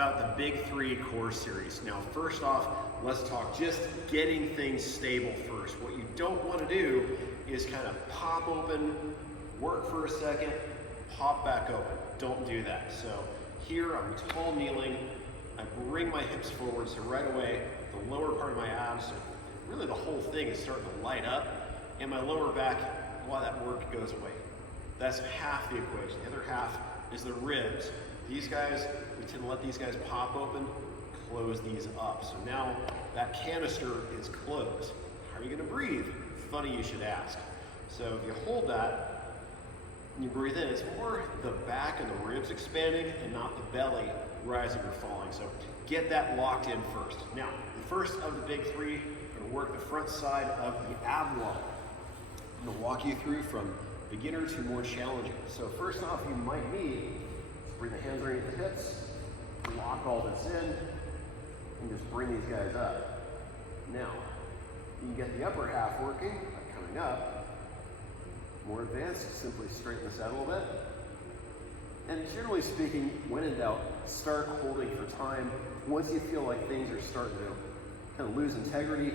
about the Big 3 core series. Now, first off, let's talk just getting things stable first. What you don't want to do is kind of pop open, work for a second, pop back open. Don't do that. So here I'm tall kneeling, I bring my hips forward, so right away, the lower part of my abs, really the whole thing is starting to light up, and my lower back, a lot of that work goes away. That's half the equation. The other half is the ribs. These guys, we tend to let these guys pop open, close these up. So now that canister is closed. How are you gonna breathe? Funny you should ask. So if you hold that, and you breathe in, it's more the back and the ribs expanding and not the belly rising or falling. So get that locked in first. Now, the first of the Big 3, we're gonna work the front side of the ab wall. I'm gonna walk you through from beginner to more challenging. So first off, you might need bring the hands underneath the hips, lock all this in, and just bring these guys up. Now, you can get the upper half working by coming up. More advanced, simply straighten this out a little bit. And generally speaking, when in doubt, start holding for time. Once you feel like things are starting to kind of lose integrity,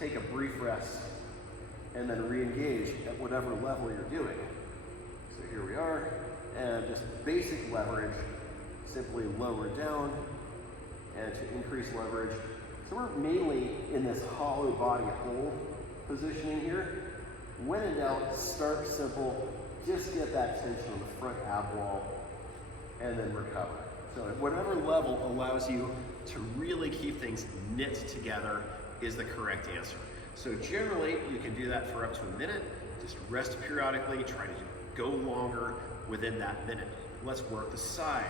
take a brief rest, and then re-engage at whatever level you're doing. So here we are. And just basic leverage, simply lower down and to increase leverage. So we're mainly in this hollow body hold positioning here. When in doubt, start simple, just get that tension on the front ab wall and then recover. So at whatever level allows you to really keep things knit together is the correct answer. So generally, you can do that for up to a minute. Just rest periodically, try to go longer within that minute. Let's work the side.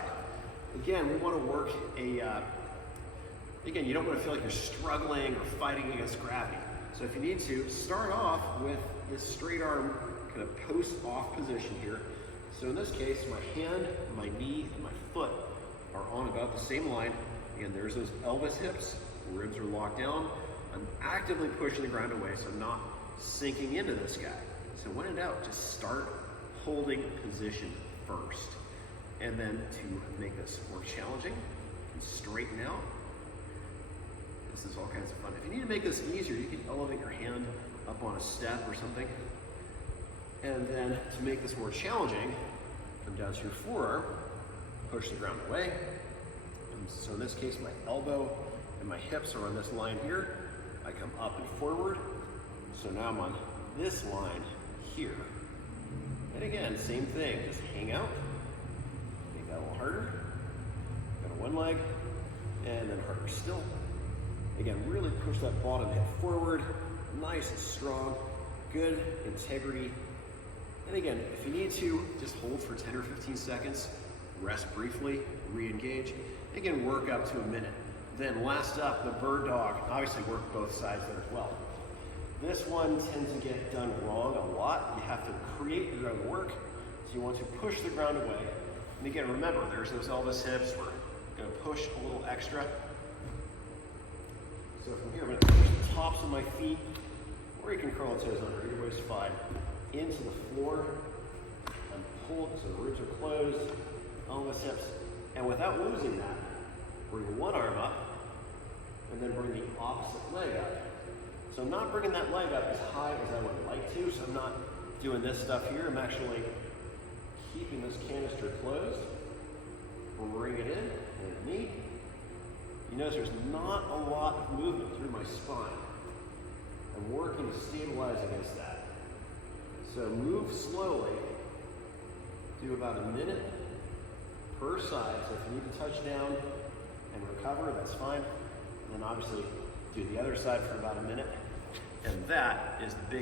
Again, we want to work again, you don't want to feel like you're struggling or fighting against gravity. So if you need to, start off with this straight arm kind of post off position here. So in this case, my hand, my knee, and my foot are on about the same line. And there's those Elvis hips, ribs are locked down. I'm actively pushing the ground away, so I'm not sinking into this guy. So when in doubt, just start holding position first. And then to make this more challenging, and straighten out. This is all kinds of fun. If you need to make this easier, you can elevate your hand up on a step or something. And then to make this more challenging, come down to your forearm, push the ground away. And so in this case, my elbow and my hips are on this line here. I come up and forward. So now I'm on this line here. And again, same thing, just hang out, make that a little harder, go to one leg, and then harder still. Again, really push that bottom hip forward, nice and strong, good integrity. And again, if you need to, just hold for 10 or 15 seconds, rest briefly, re-engage. Again, work up to a minute. Then last up, the bird dog, obviously work both sides there as well. This one tends to get done wrong a lot. You have to create your own work. So you want to push the ground away. And again, remember, there's those Elvis hips. We're gonna push a little extra. So from here, I'm gonna push the tops of my feet, or you can curl the toes under, either way's fine, into the floor, and pull it so the ribs are closed, Elvis hips. And without losing that, bring one arm up, and then bring the opposite leg up. So I'm not bringing that leg up as high as I would like to, so I'm not doing this stuff here. I'm actually keeping this canister closed. Bring it in, and knee. You notice there's not a lot of movement through my spine. I'm working to stabilize against that. So move slowly. Do about a minute per side. So if you need to touch down and recover, that's fine. And then obviously do the other side for about a minute. And that is the big